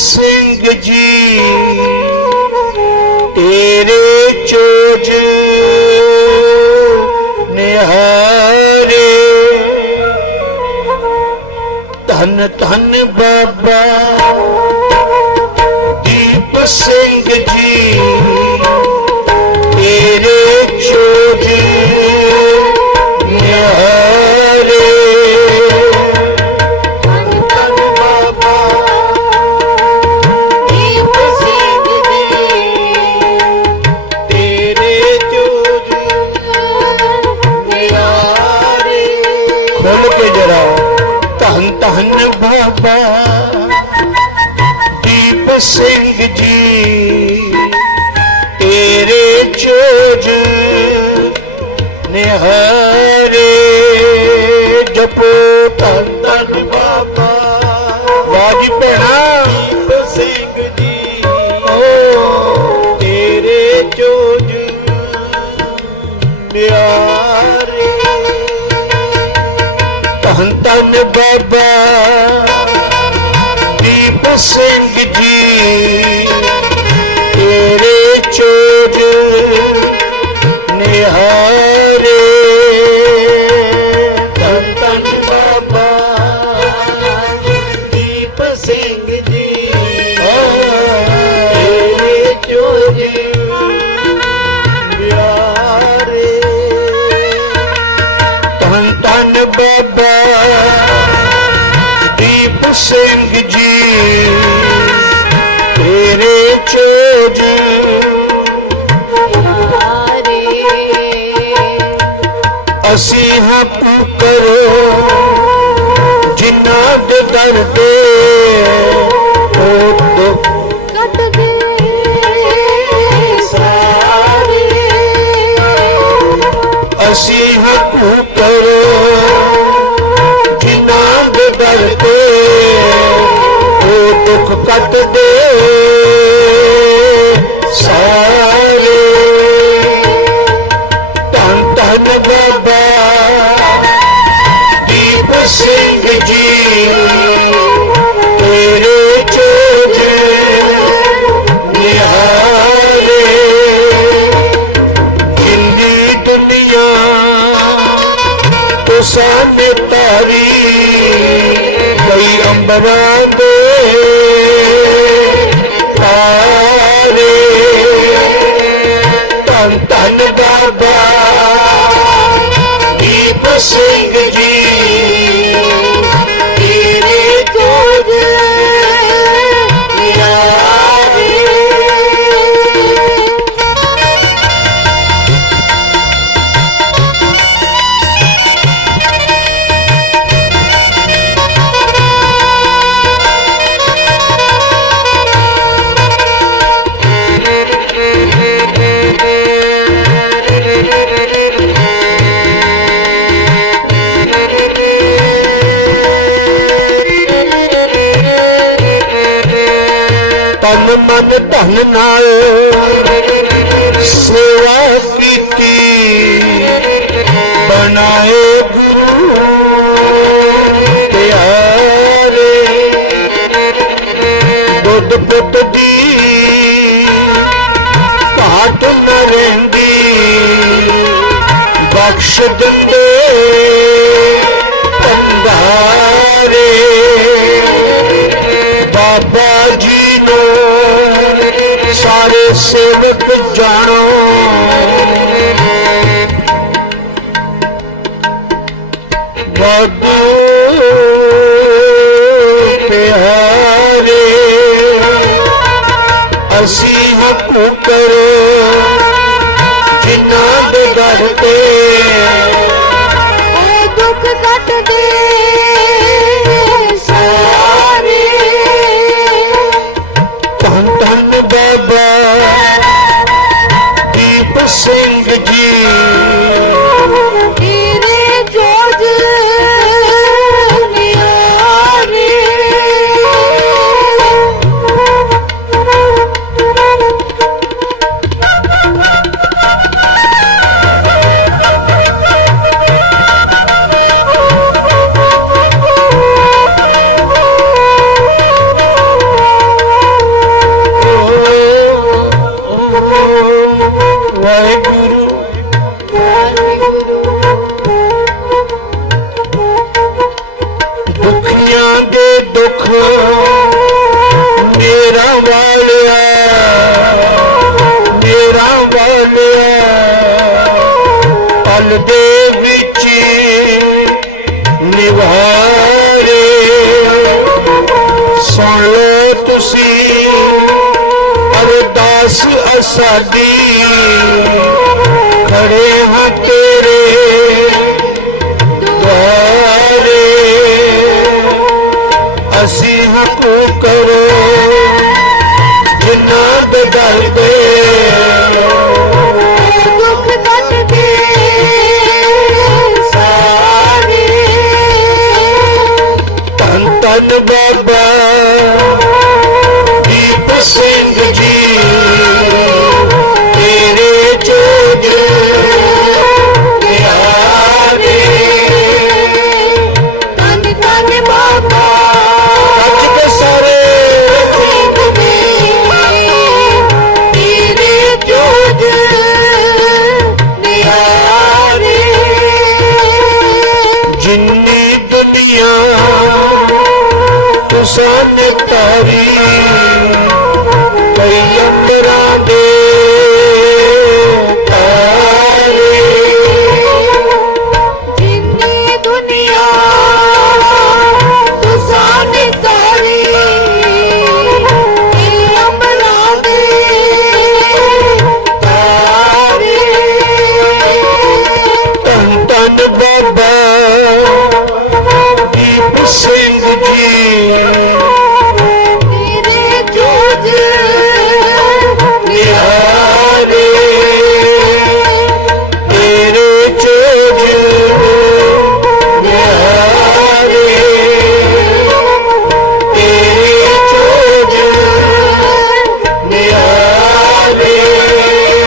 ਸਿੰਘ ਜੀ ਤੇਰੇ ਚੋਜ ਨਿਹਾਰੇ। ਧੰਨ ਧੰਨ ਬਾਬਾ ਦੀਪ ਸਿੰਘ ਜੀ। ਕੇ ਜਰਾ ਧੰਨ ਧੰਨ ਬਾਬਾ ਦੀਪ ਸਿੰਘ ਜੀ। ਤੇਰੇ ਚੋਜ ਨਿਹਾਰੇ ਜਪੋ ਧੰਨ ਧੰਨ ਬਾਬਾ। ਵਾਜੀ ਧੰਨ ਧੰਨ ਬਾਬਾ ਦੀਪ ਸਿੰਘ ਜੀ ਤੇਰੇ ਚੋਜ ਨਿਹਾਰੇ ਅਸੀਂ ਹਾਂ ਪੁੱਤਰ ਜਿਨ੍ਹਾਂ ਦੇ ਦਰ ਤੇ ਅਸੀਂ ਹਾਂ ਪੁੱਤਰ ਜਿਨ੍ਹਾਂ ਦੇ ਦਰ ਤੇ ਉਹ ਦੁੱਖ ਕੱਟਦੇ ਸਾਰੇ Baba. ਤਨ ਧਨ ਨਾਲ ਸੇਵਾ ਕੀਤੀ, ਬਣਾਏ ਗੁਰੂ ਪਿਆਰੇ। ਦੁੱਧ ਪੁੱਤ ਦੀ ਘਾਟ ਨ ਰਹਿੰਦੀ ਬਖਸ਼ ਦਿੰਦੇ। ਸਾਰੇ ਸੇਵਕ ਜਾਣੋ। ਵਾਦੂ ਪਿਆਰੇ ਅਸੀਂ ਸੁਣ ਲੋ ਤੁਸੀਂ ਅਰਦਾਸ ਅਸਾਦੀ ਖੜੇ ਹਾਂ